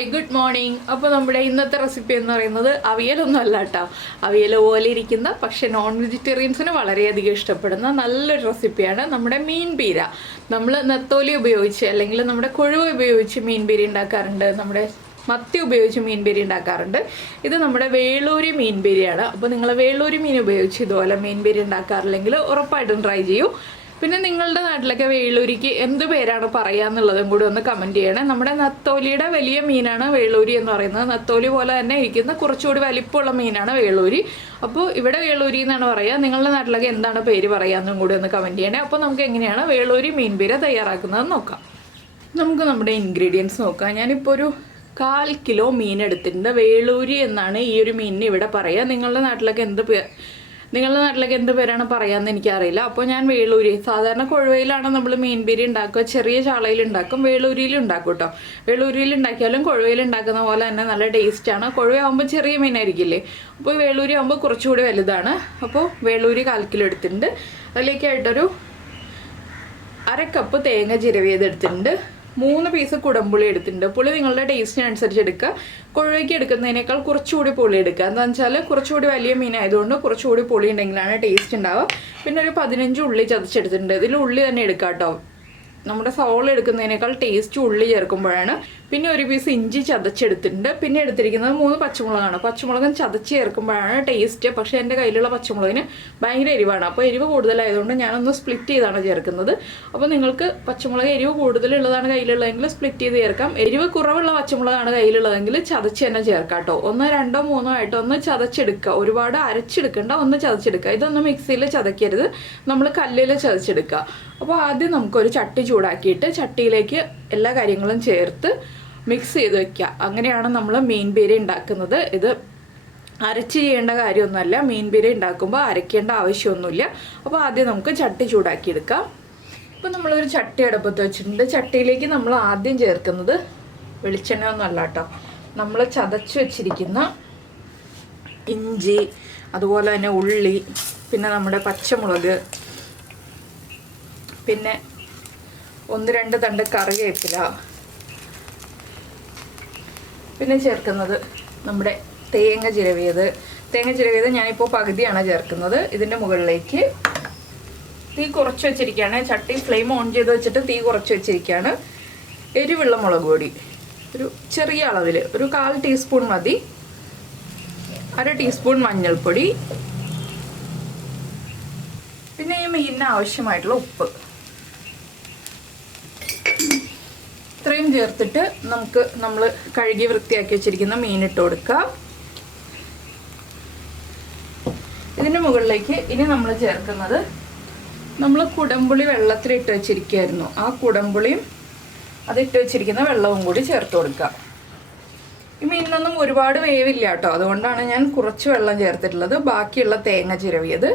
Hi good morning. അപ്പോൾ നമ്മുടെ ഇന്നത്തെ റെസിപ്പി എന്ന് പറയുന്നത് അവിയലൊന്നും അല്ല കേട്ടോ. അവിയൽ പോലെ ഇരിക്കുന്ന പക്ഷെ നോൺ വെജിറ്റേറിയൻസിന് വളരെയധികം ഇഷ്ടപ്പെടുന്ന നല്ലൊരു റെസിപ്പിയാണ് നമ്മുടെ മീൻ പീര. നമ്മൾ നെത്തോലി ഉപയോഗിച്ച് അല്ലെങ്കിൽ നമ്മുടെ കൊഴുവ ഉപയോഗിച്ച് മീൻ പീര ഉണ്ടാക്കാറുണ്ട്, നമ്മുടെ മത്തി ഉപയോഗിച്ച് മീൻ പീര ഉണ്ടാക്കാറുണ്ട്. ഇത് നമ്മുടെ വേളൂരി മീൻ പീരയാണ്. അപ്പോൾ നിങ്ങൾ വേളൂരി മീൻ ഉപയോഗിച്ച് ഇതുപോലെ മീൻ പീര ഉണ്ടാക്കാറില്ലെങ്കിൽ ഉറപ്പായിട്ടും ട്രൈ ചെയ്യൂ. പിന്നെ നിങ്ങളുടെ നാട്ടിലൊക്കെ വേളൂരിക്ക് എന്ത് പേരാണ് പറയുക എന്നുള്ളതും കൂടി ഒന്ന് കമൻറ്റ് ചെയ്യണേ. നമ്മുടെ നത്തോലിയുടെ വലിയ മീനാണ് വേളൂരി എന്ന് പറയുന്നത്. നത്തോലി പോലെ തന്നെ ഇരിക്കുന്ന കുറച്ചുകൂടി വലിപ്പമുള്ള മീനാണ് വേളൂരി. അപ്പോൾ ഇവിടെ വേളൂരി എന്നാണ് പറയുക. നിങ്ങളുടെ നാട്ടിലൊക്കെ എന്താണ് പേര് പറയാമെന്നും കൂടി ഒന്ന് കമൻറ്റ് ചെയ്യണേ. അപ്പോൾ നമുക്ക് എങ്ങനെയാണ് വേളൂരി മീൻ പീര തയ്യാറാക്കുന്നത് നോക്കാം. നമുക്ക് നമ്മുടെ ഇൻഗ്രീഡിയൻസ് നോക്കാം. ഞാനിപ്പോൾ ഒരു 1/4 കിലോ മീൻ എടുത്തിട്ടുണ്ട്. വേളൂരി എന്നാണ് ഈ ഒരു മീനിന് ഇവിടെ പറയുക. നിങ്ങളുടെ നാട്ടിലൊക്കെ എന്ത് പേരാണ് പറയാമെന്ന് എനിക്കറിയില്ല. അപ്പോൾ ഞാൻ വേളൂരി, സാധാരണ കൊഴുവയിലാണ് നമ്മൾ മീൻ പീര ഉണ്ടാക്കുക, ചെറിയ ചാളയിൽ ഉണ്ടാക്കും, വേളൂരിയിൽ ഉണ്ടാക്കും കേട്ടോ. വേളൂരിയിൽ ഉണ്ടാക്കിയാലും കൊഴുവയിൽ ഉണ്ടാക്കുന്ന പോലെ തന്നെ നല്ല ടേസ്റ്റാണ്. കൊഴുവയാകുമ്പോൾ ചെറിയ മീനായിരിക്കില്ലേ, അപ്പോൾ വേളൂരി ആകുമ്പോൾ കുറച്ചുകൂടി വലുതാണ്. അപ്പോൾ വേളൂരി 1/4 കിലോ എടുത്തിട്ടുണ്ട്. അതിലേക്കായിട്ടൊരു 1/2 കപ്പ് തേങ്ങ ചിരവിയതെടുത്തിട്ടുണ്ട്. 3 പീസ് കുടംപുളി എടുത്തിട്ടുണ്ട്. പുളി നിങ്ങളുടെ ടേസ്റ്റിനനുസരിച്ച് എടുക്കുക. കൊഴുവയ്ക്ക് എടുക്കുന്നതിനേക്കാൾ കുറച്ചുകൂടി പുളി എടുക്കുക. എന്താണെന്ന് വെച്ചാൽ കുറച്ചുകൂടി വലിയ മീനായതുകൊണ്ട് കുറച്ചുകൂടി പുളി ഉണ്ടെങ്കിലാണ് ടേസ്റ്റ് ഉണ്ടാവുക. പിന്നെ ഒരു 15 ഉള്ളി ചതച്ചെടുത്തിട്ടുണ്ട്. ഇതിൽ ഉള്ളി തന്നെ എടുക്കാം കേട്ടോ. നമ്മുടെ സവോള എടുക്കുന്നതിനേക്കാൾ ടേസ്റ്റ് ഉള്ളി ചേർക്കുമ്പോഴാണ്. പിന്നെ 1 പീസ് ഇഞ്ചി ചതച്ചെടുത്തിട്ടുണ്ട്. പിന്നെ എടുത്തിരിക്കുന്നത് 3 പച്ചമുളകാണ്. പച്ചമുളകും ചതച്ച് ചേർക്കുമ്പോഴാണ് ടേസ്റ്റ്. പക്ഷേ എൻ്റെ കയ്യിലുള്ള പച്ചമുളകിന് ഭയങ്കര എരിവാണ്. അപ്പോൾ എരിവ് കൂടുതലായതുകൊണ്ട് ഞാനൊന്ന് സ്പ്ലിറ്റ് ചെയ്താണ് ചേർക്കുന്നത്. അപ്പോൾ നിങ്ങൾക്ക് പച്ചമുളക് എരിവ് കൂടുതലുള്ളതാണ് കയ്യിലുള്ളതെങ്കിൽ സ്പ്ലിറ്റ് ചെയ്ത് ചേർക്കാം. എരിവ് കുറവുള്ള പച്ചമുളകാണ് കയ്യിലുള്ളതെങ്കിൽ ചതച്ച് തന്നെ ചേർക്കാം കേട്ടോ. 1, 2, 3 ആയിട്ട് ഒന്ന് ചതച്ചെടുക്കുക. ഒരുപാട് അരച്ചെടുക്കണ്ട, ഒന്ന് ചതച്ചെടുക്കുക. ഇതൊന്ന് മിക്സിയിൽ ചതക്കരുത്, നമ്മൾ കല്ലിൽ ചതച്ചെടുക്കുക. അപ്പോൾ ആദ്യം നമുക്കൊരു ചട്ടി ചൂടാക്കിയിട്ട് ചട്ടിയിലേക്ക് എല്ലാ കാര്യങ്ങളും ചേർത്ത് മിക്സ് ചെയ്ത് വെക്കുക. അങ്ങനെയാണ് നമ്മൾ മീൻ പീര ഉണ്ടാക്കുന്നത്. ഇത് അരച്ച് ചെയ്യേണ്ട കാര്യമൊന്നുമല്ല. മീൻ പീര ഉണ്ടാക്കുമ്പോൾ അരയ്ക്കേണ്ട ആവശ്യമൊന്നുമില്ല. അപ്പോൾ ആദ്യം നമുക്ക് ചട്ടി ചൂടാക്കിയെടുക്കാം. ഇപ്പോൾ നമ്മളൊരു ചട്ടി അടുപ്പത്ത് വെച്ചിട്ടുണ്ട്. ചട്ടിയിലേക്ക് നമ്മൾ ആദ്യം ചേർക്കുന്നത് വെളിച്ചെണ്ണ ഒന്നും അല്ല കേട്ടോ, നമ്മൾ ചതച്ച് വെച്ചിരിക്കുന്ന ഇഞ്ചി, അതുപോലെ തന്നെ ഉള്ളി, പിന്നെ നമ്മുടെ പച്ചമുളക്, പിന്നെ 1-2 തണ്ട് കറിവേപ്പില, പിന്നെ ചേർക്കുന്നത് നമ്മുടെ തേങ്ങ ചിരവിയത് ഞാനിപ്പോൾ പകുതിയാണ് ചേർക്കുന്നത്. ഇതിൻ്റെ മുകളിലേക്ക് തീ കുറച്ച് വെച്ചിരിക്കുകയാണ്. ചട്ടി ഫ്ലെയിം ഓൺ ചെയ്ത് വെച്ചിട്ട് തീ കുറച്ച് വെച്ചിരിക്കുകയാണ്. എരിവുള്ള മുളക് പൊടി ഒരു ചെറിയ അളവിൽ ഒരു 1/4 ടീസ്പൂൺ മതി. 1/2 ടീസ്പൂൺ മഞ്ഞൾപ്പൊടി, പിന്നെ ഈ മീനിന് ആവശ്യമായിട്ടുള്ള ഉപ്പ്, ഇത്രയും ചേർത്തിട്ട് നമ്മൾ കഴുകി വൃത്തിയാക്കി വെച്ചിരിക്കുന്ന മീനിട്ട് കൊടുക്കുക. ഇതിൻ്റെ മുകളിലേക്ക് ഇനി നമ്മൾ ചേർക്കുന്നത്, നമ്മൾ കുടംപുളി വെള്ളത്തിലിട്ട് വെച്ചിരിക്കുകയായിരുന്നു. ആ കുടംപുളിയും അതിട്ട് വെച്ചിരിക്കുന്ന വെള്ളവും കൂടി ചേർത്ത് കൊടുക്കുക. ഈ മീനിനൊന്നും ഒരുപാട് വേവില്ല കേട്ടോ, അതുകൊണ്ടാണ് ഞാൻ കുറച്ച് വെള്ളം ചേർത്തിട്ടുള്ളത്. ബാക്കിയുള്ള തേങ്ങ ചിരവിയത്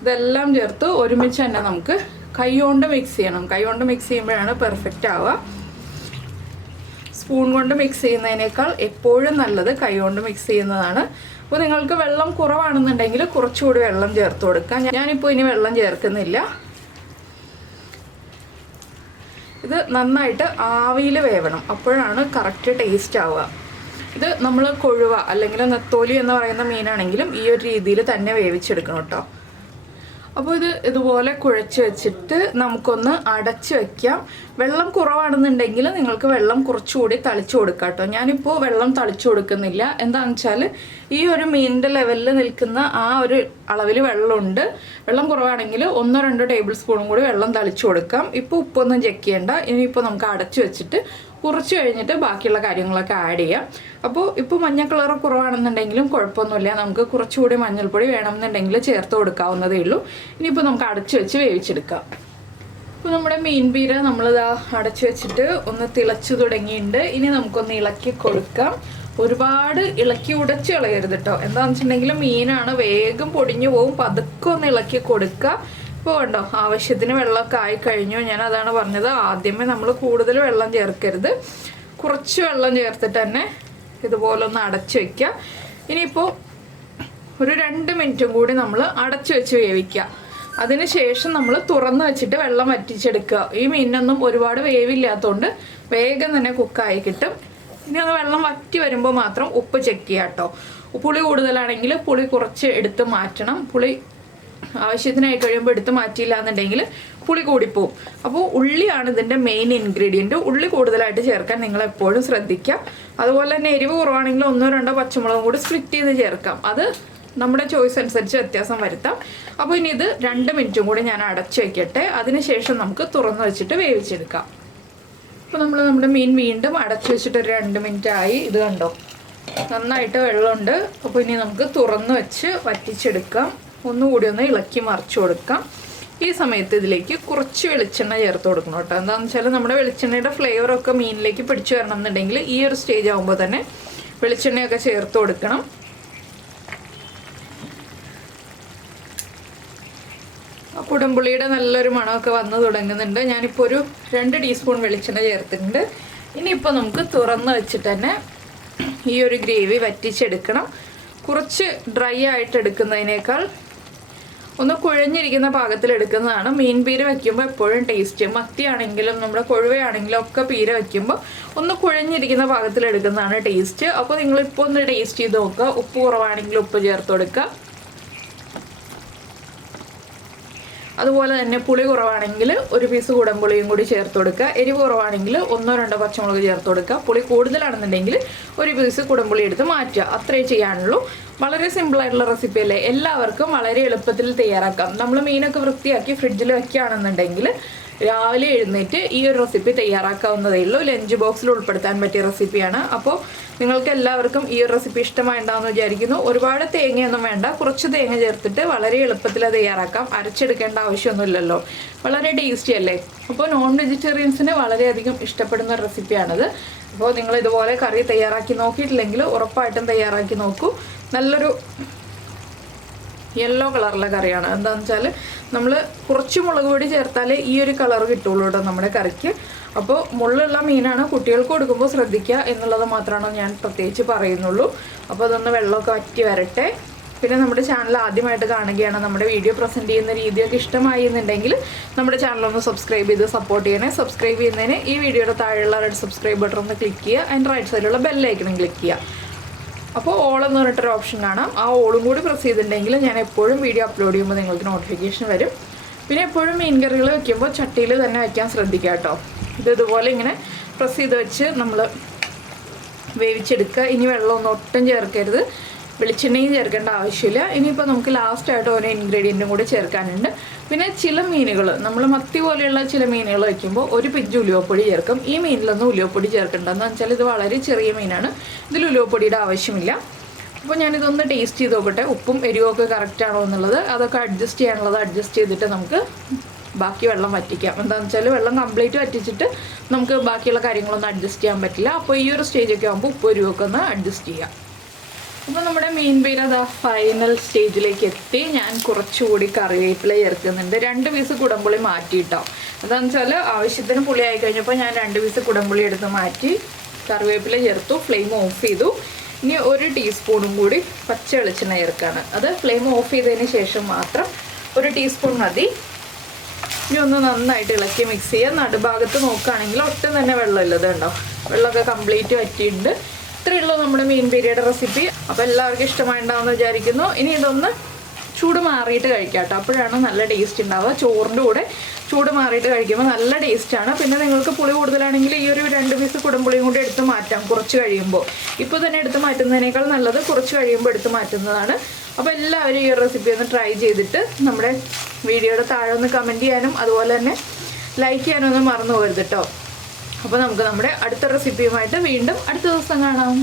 ഇതെല്ലാം ചേർത്ത് ഒരുമിച്ച് തന്നെ നമുക്ക് കൈകൊണ്ട് മിക്സ് ചെയ്യണം. കൈകൊണ്ട് മിക്സ് ചെയ്യുമ്പോഴാണ് പെർഫെക്റ്റ് ആവുക. സ്പൂൺ കൊണ്ട് മിക്സ് ചെയ്യുന്നതിനേക്കാൾ എപ്പോഴും നല്ലത് കൈകൊണ്ട് മിക്സ് ചെയ്യുന്നതാണ്. അപ്പോൾ നിങ്ങൾക്ക് വെള്ളം കുറവാണെന്നുണ്ടെങ്കിൽ കുറച്ചുകൂടി വെള്ളം ചേർത്ത് കൊടുക്കാം. ഞാനിപ്പോൾ ഇനി വെള്ളം ചേർക്കുന്നില്ല. ഇത് നന്നായിട്ട് ആവിയിൽ വേവണം, അപ്പോഴാണ് കറക്റ്റ് ടേസ്റ്റ് ആവുക. ഇത് നമ്മൾ കൊഴുവ അല്ലെങ്കിൽ നെത്തോലി എന്ന് പറയുന്ന മീനാണെങ്കിലും ഈ ഒരു രീതിയിൽ തന്നെ വേവിച്ചെടുക്കണം കേട്ടോ. അപ്പോൾ ഇതുപോലെ കുഴച്ച് വെച്ചിട്ട് നമുക്കൊന്ന് അടച്ച് വയ്ക്കാം. വെള്ളം കുറവാണെന്നുണ്ടെങ്കിൽ നിങ്ങൾക്ക് വെള്ളം കുറച്ചുകൂടി തളിച്ചു കൊടുക്കാം കേട്ടോ. ഞാനിപ്പോൾ വെള്ളം തളിച്ചു കൊടുക്കുന്നില്ല. എന്താണെന്ന് വെച്ചാൽ ഈ ഒരു മീനിൻ്റെ ലെവലിൽ നിൽക്കുന്ന ആ ഒരു അളവിൽ വെള്ളമുണ്ട്. വെള്ളം കുറവാണെങ്കിൽ 1-2 ടേബിൾ സ്പൂണും കൂടി വെള്ളം തളിച്ചു കൊടുക്കാം. ഇപ്പോൾ ഉപ്പൊന്നും ചെക്ക് ചെയ്യേണ്ട. ഇനിയിപ്പോൾ നമുക്ക് അടച്ചു വെച്ചിട്ട് കുറച്ച് കഴിഞ്ഞിട്ട് ബാക്കിയുള്ള കാര്യങ്ങളൊക്കെ ആഡ് ചെയ്യാം. അപ്പോൾ ഇപ്പോൾ മഞ്ഞ കളർ കുറവാണെന്നുണ്ടെങ്കിലും കുഴപ്പമൊന്നുമില്ല. നമുക്ക് കുറച്ചുകൂടി മഞ്ഞൾപ്പൊടി വേണമെന്നുണ്ടെങ്കിൽ ചേർത്ത് കൊടുക്കാവുന്നതേ ഉള്ളൂ. ഇനിയിപ്പോൾ നമുക്ക് അടച്ചു വെച്ച് വേവിച്ചെടുക്കാം. ഇപ്പോൾ നമ്മുടെ മീൻ പീര നമ്മളിതാ അടച്ചു വെച്ചിട്ട് ഒന്ന് തിളച്ചു തുടങ്ങിയിട്ടുണ്ട്. ഇനി നമുക്കൊന്ന് ഇളക്കി കൊടുക്കാം. ഒരുപാട് ഇളക്കി ഉടച്ച് കളയരുത് കേട്ടോ. എന്താണെന്ന് വെച്ചിട്ടുണ്ടെങ്കിൽ മീനാണ്, വേഗം പൊടിഞ്ഞു പോകും. പതുക്കെ ഒന്ന് ഇളക്കി കൊടുക്കുക. ഇപ്പോൾ കണ്ടോ, ആവശ്യത്തിന് വെള്ളമൊക്കെ ആയിക്കഴിഞ്ഞു. ഞാൻ അതാണ് പറഞ്ഞത്, ആദ്യമേ നമ്മൾ കൂടുതൽ വെള്ളം ചേർക്കരുത്. കുറച്ച് വെള്ളം ചേർത്തിട്ട് തന്നെ ഇതുപോലെ ഒന്ന് അടച്ചു വയ്ക്കുക. ഇനിയിപ്പോൾ ഒരു 2 മിനിറ്റും കൂടി നമ്മൾ അടച്ചു വെച്ച് വേവിക്കുക. അതിനുശേഷം നമ്മൾ തുറന്ന് വെച്ചിട്ട് വെള്ളം വറ്റിച്ചെടുക്കുക. ഈ മീനൊന്നും ഒരുപാട് വേവില്ലാത്തതുകൊണ്ട് വേഗം തന്നെ കുക്കായി കിട്ടും. ഇനി ഒന്ന് വെള്ളം വറ്റി വരുമ്പോൾ മാത്രം ഉപ്പ് ചെക്ക് ചെയ്യാം കേട്ടോ. പുളി കൂടുതലാണെങ്കിൽ പുളി കുറച്ച് എടുത്ത് മാറ്റണം. പുളി ആവശ്യത്തിനായി കഴിയുമ്പോൾ എടുത്ത് മാറ്റിയില്ല എന്നുണ്ടെങ്കിൽ പുളി കൂടിപ്പോവും. അപ്പോൾ ഉള്ളിയാണ് ഇതിൻ്റെ മെയിൻ ഇൻഗ്രീഡിയൻറ്റ്. ഉള്ളി കൂടുതലായിട്ട് ചേർക്കാൻ നിങ്ങൾ എപ്പോഴും ശ്രദ്ധിക്കാം. അതുപോലെ തന്നെ എരിവ് കുറവാണെങ്കിൽ 1-2 പച്ചമുളകും കൂടി സ്പ്ലിറ്റ് ചെയ്ത് ചേർക്കാം. അത് നമ്മുടെ ചോയ്സ് അനുസരിച്ച് വ്യത്യാസം വരുത്താം. അപ്പോൾ ഇനി ഇത് 2 മിനിറ്റും കൂടി ഞാൻ അടച്ചു വയ്ക്കട്ടെ. അതിനുശേഷം നമുക്ക് തുറന്ന് വെച്ചിട്ട് വേവിച്ചെടുക്കാം. അപ്പോൾ നമ്മുടെ മീൻ വീണ്ടും അടച്ചു വെച്ചിട്ട് ഒരു 2 മിനിറ്റ് ആയി. ഇത് കണ്ടോ, നന്നായിട്ട് വെള്ളമുണ്ട്. അപ്പോൾ ഇനി നമുക്ക് തുറന്ന് വെച്ച് വറ്റിച്ചെടുക്കാം. ഒന്നുകൂടി ഒന്ന് ഇളക്കി മറിച്ച് കൊടുക്കാം. ഈ സമയത്ത് ഇതിലേക്ക് കുറച്ച് വെളിച്ചെണ്ണ ചേർത്ത് കൊടുക്കണം കേട്ടോ. എന്താണെന്ന് വെച്ചാൽ നമ്മുടെ വെളിച്ചെണ്ണയുടെ ഫ്ലേവറൊക്കെ മീനിലേക്ക് പിടിച്ചു വരണം എന്നുണ്ടെങ്കിൽ ഈ ഒരു സ്റ്റേജ് ആകുമ്പോൾ തന്നെ വെളിച്ചെണ്ണയൊക്കെ ചേർത്ത് കൊടുക്കണം. കുടംപുളിയുടെ നല്ലൊരു മണമൊക്കെ വന്ന് തുടങ്ങുന്നുണ്ട്. ഞാനിപ്പോൾ ഒരു 2 ടീസ്പൂൺ വെളിച്ചെണ്ണ ചേർത്തിട്ടുണ്ട്. ഇനിയിപ്പോൾ നമുക്ക് തുറന്ന് വെച്ചിട്ട് തന്നെ ഈ ഒരു ഗ്രേവി വറ്റിച്ചെടുക്കണം. കുറച്ച് ഡ്രൈ ആയിട്ട് എടുക്കുന്നതിനേക്കാൾ ഒന്ന് കുഴഞ്ഞിരിക്കുന്ന പാകത്തിൽ എടുക്കുന്നതാണ് മീൻ പീര വയ്ക്കുമ്പോൾ എപ്പോഴും ടേസ്റ്റ്. മത്തിയാണെങ്കിലും നമ്മുടെ കൊഴുവയാണെങ്കിലും ഒക്കെ പീര വയ്ക്കുമ്പോൾ ഒന്ന് കുഴഞ്ഞിരിക്കുന്ന പാകത്തിൽ എടുക്കുന്നതാണ് ടേസ്റ്റ്. അപ്പോൾ നിങ്ങളിപ്പോൾ ഒന്ന് ടേസ്റ്റ് ചെയ്ത് നോക്കുക. ഉപ്പ് കുറവാണെങ്കിൽ ഉപ്പ് ചേർത്ത് കൊടുക്കുക. അതുപോലെ തന്നെ പുളി കുറവാണെങ്കിൽ ഒരു പീസ് കുടംപുളിയും കൂടി ചേർത്ത് കൊടുക്കുക. എരിവ് കുറവാണെങ്കിൽ 1-2 പച്ചമുളക് ചേർത്ത് കൊടുക്കുക. പുളി കൂടുതലാണെന്നുണ്ടെങ്കിൽ ഒരു പീസ് കുടംപുളി എടുത്ത് മാറ്റുക. അത്രേ ചെയ്യാനുള്ളൂ. വളരെ സിമ്പിളായിട്ടുള്ള റെസിപ്പി അല്ലേ. എല്ലാവർക്കും വളരെ എളുപ്പത്തിൽ തയ്യാറാക്കാം. നമ്മൾ മീനൊക്കെ വൃത്തിയാക്കി ഫ്രിഡ്ജിൽ വയ്ക്കുകയാണെന്നുണ്ടെങ്കിൽ രാവിലെ എഴുന്നേറ്റ് ഈ ഒരു റെസിപ്പി തയ്യാറാക്കാവുന്നതേ ഉള്ളൂ. ലഞ്ച് ബോക്സിൽ ഉൾപ്പെടുത്താൻ പറ്റിയ റെസിപ്പിയാണ്. അപ്പോൾ നിങ്ങൾക്ക് എല്ലാവർക്കും ഈ ഒരു റെസിപ്പി ഇഷ്ടമായിട്ടുണ്ടാവുമെന്ന് വിചാരിക്കുന്നു. ഒരുപാട് തേങ്ങയൊന്നും വേണ്ട, കുറച്ച് തേങ്ങ ചേർത്തിട്ട് വളരെ എളുപ്പത്തിൽ തയ്യാറാക്കാം. അരച്ചെടുക്കേണ്ട ആവശ്യമൊന്നുമില്ലല്ലോ. വളരെ ടേസ്റ്റി അല്ലേ. അപ്പോൾ നോൺ വെജിറ്റേറിയൻസിന് വളരെയധികം ഇഷ്ടപ്പെടുന്ന റെസിപ്പിയാണിത്. അപ്പോൾ നിങ്ങൾ ഇതുപോലെ കറി തയ്യാറാക്കി നോക്കിയിട്ടില്ലെങ്കിൽ ഉറപ്പായിട്ടും തയ്യാറാക്കി നോക്കൂ. നല്ലൊരു യെല്ലോ കളറിലെ കറിയാണ്. എന്താണെന്ന് വെച്ചാൽ നമ്മൾ കുറച്ച് മുളക് പൊടി ചേർത്താലേ ഈ ഒരു കളർ കിട്ടുള്ളൂ കേട്ടോ നമ്മുടെ കറിക്ക്. അപ്പോൾ മുള്ളുള്ള മീനാണ്, കുട്ടികൾക്ക് കൊടുക്കുമ്പോൾ ശ്രദ്ധിക്കുക എന്നുള്ളത് മാത്രമാണ് ഞാൻ പ്രത്യേകിച്ച് പറയുന്നുള്ളൂ. അപ്പോൾ അതൊന്ന് വെള്ളമൊക്കെ വറ്റി വരട്ടെ. പിന്നെ നമ്മുടെ ചാനൽ ആദ്യമായിട്ട് കാണുകയാണ്, നമ്മുടെ വീഡിയോ പ്രസൻറ്റ് ചെയ്യുന്ന രീതിയൊക്കെ ഇഷ്ടമായി എന്നുണ്ടെങ്കിൽ നമ്മുടെ ചാനലൊന്ന് സബ്സ്ക്രൈബ് ചെയ്ത് സപ്പോർട്ട് ചെയ്യണേ. സബ്സ്ക്രൈബ് ചെയ്യുന്നതിന് ഈ വീഡിയോയുടെ താഴെയുള്ള റെഡ് സബ്സ്ക്രൈബ് ബട്ടൺ ഒന്ന് ക്ലിക്ക് ചെയ്യുക. അതിൻ്റെ റൈറ്റ് സൈഡിലുള്ള ബെല്ലൈക്കണും ക്ലിക്ക് ചെയ്യുക. അപ്പോൾ ഓൾ എന്ന് പറഞ്ഞിട്ടൊരു ഓപ്ഷൻ കാണാം. ആ ഓളും കൂടി പ്രസ് ചെയ്തിട്ടുണ്ടെങ്കിൽ ഞാൻ എപ്പോഴും വീഡിയോ അപ്ലോഡ് ചെയ്യുമ്പോൾ നിങ്ങൾക്ക് നോട്ടിഫിക്കേഷൻ വരും. പിന്നെ എപ്പോഴും മീൻ കറികൾ വയ്ക്കുമ്പോൾ ചട്ടിയിൽ തന്നെ വയ്ക്കാൻ ശ്രദ്ധിക്കുക കേട്ടോ. ഇതുപോലെ ഇങ്ങനെ പ്രസ് ചെയ്ത് വെച്ച് നമ്മൾ വേവിച്ചെടുക്കുക. ഇനി വെള്ളമൊന്നും ഒട്ടും ചേർക്കരുത്, വെളിച്ചെണ്ണയും ചേർക്കേണ്ട ആവശ്യമില്ല. ഇനിയിപ്പോൾ നമുക്ക് ലാസ്റ്റായിട്ട് ഓരോ ഇൻഗ്രീഡിയൻറ്റും കൂടി ചേർക്കാനുണ്ട്. പിന്നെ ചില മീനുകൾ, നമ്മൾ മത്തി പോലെയുള്ള ചില മീനുകൾ വയ്ക്കുമ്പോൾ ഒരു പിഞ്ച് ഉലുവപ്പൊടി ചേർക്കും. ഈ മീനിലൊന്നും ഉലുവപ്പൊടി ചേർക്കേണ്ടതെന്ന് വെച്ചാൽ ഇത് വളരെ ചെറിയ മീനാണ്, ഇതിൽ ഉലുവപ്പൊടിയുടെ ആവശ്യമില്ല. അപ്പോൾ ഞാനിതൊന്ന് ടേസ്റ്റ് ചെയ്ത് നോക്കട്ടെ, ഉപ്പും എരിവൊക്കെ കറക്റ്റാണോ എന്നുള്ളത്. അതൊക്കെ അഡ്ജസ്റ്റ് ചെയ്യാനുള്ളത് അഡ്ജസ്റ്റ് ചെയ്തിട്ട് നമുക്ക് ബാക്കി വെള്ളം വറ്റിക്കാം. എന്താണെന്ന് വെച്ചാൽ വെള്ളം കംപ്ലീറ്റ് വറ്റിച്ചിട്ട് നമുക്ക് ബാക്കിയുള്ള കാര്യങ്ങളൊന്നും അഡ്ജസ്റ്റ് ചെയ്യാൻ പറ്റില്ല. അപ്പോൾ ഈ ഒരു സ്റ്റേജൊക്കെ ആകുമ്പോൾ ഉപ്പ് എരിവൊക്കെ ഒന്ന് അഡ്ജസ്റ്റ് ചെയ്യാം. അപ്പോൾ നമ്മുടെ മീൻ പീര ഫൈനൽ സ്റ്റേജിലേക്ക് എത്തി. ഞാൻ കുറച്ചുകൂടി കറിവേപ്പില ചേർക്കുന്നുണ്ട്. 2 പീസ് കുടംപുളി മാറ്റിയിട്ടോ. എന്താണെന്ന് വെച്ചാൽ ആവശ്യത്തിന് പുളി ആയി കഴിഞ്ഞപ്പോൾ ഞാൻ 2 പീസ് കുടംപുളി എടുത്ത് മാറ്റി കറിവേപ്പില ചേർത്തു. ഫ്ലെയിം ഓഫ് ചെയ്തു. ഇനി 1 ടീസ്പൂണും കൂടി പച്ച വെളിച്ചെണ്ണ ചേർക്കാണ്. അത് ഫ്ലെയിം ഓഫ് ചെയ്തതിന് ശേഷം മാത്രം 1 ടീസ്പൂൺ മതി. ഇനി ഒന്ന് നന്നായിട്ട് ഇളക്കി മിക്സ് ചെയ്യുക. നടുഭാഗത്ത് നോക്കുകയാണെങ്കിൽ ഒട്ടും തന്നെ വെള്ളമില്ലത് കണ്ടോ, വെള്ളമൊക്കെ കംപ്ലീറ്റ് വറ്റിയിട്ടുണ്ട്. ഇത്രയേ ഉള്ളൂ നമ്മുടെ മീൻ പീരയുടെ റെസിപ്പി. അപ്പോൾ എല്ലാവർക്കും ഇഷ്ടമായിട്ടുണ്ടാവുമെന്ന് വിചാരിക്കുന്നു. ഇനി ഇതൊന്ന് ചൂട് മാറിയിട്ട് കഴിക്കാം കേട്ടോ, അപ്പോഴാണ് നല്ല ടേസ്റ്റ് ഉണ്ടാവുക. ചോറിൻ്റെ കൂടെ ചൂട് മാറിയിട്ട് കഴിക്കുമ്പോൾ നല്ല ടേസ്റ്റാണ്. പിന്നെ നിങ്ങൾക്ക് പുളി കൂടുതലാണെങ്കിൽ ഈ ഒരു 2 പീസ് കുടംപുളിയും കൂടി എടുത്ത് മാറ്റാം കുറച്ച് കഴിയുമ്പോൾ. ഇപ്പോൾ തന്നെ എടുത്ത് മാറ്റുന്നതിനേക്കാൾ നല്ലത് കുറച്ച് കഴിയുമ്പോൾ എടുത്ത് മാറ്റുന്നതാണ്. അപ്പോൾ എല്ലാവരും ഈ ഒരു റെസിപ്പി ഒന്ന് ട്രൈ ചെയ്തിട്ട് നമ്മുടെ വീഡിയോയുടെ താഴെ ഒന്ന് കമൻറ്റ് ചെയ്യാനും അതുപോലെ തന്നെ ലൈക്ക് ചെയ്യാനും ഒന്നും മറന്നു പോകരുത് കേട്ടോ. അപ്പോൾ നമുക്ക് നമ്മുടെ അടുത്ത റെസിപ്പിയുമായിട്ട് വീണ്ടും അടുത്ത ദിവസം കാണാം.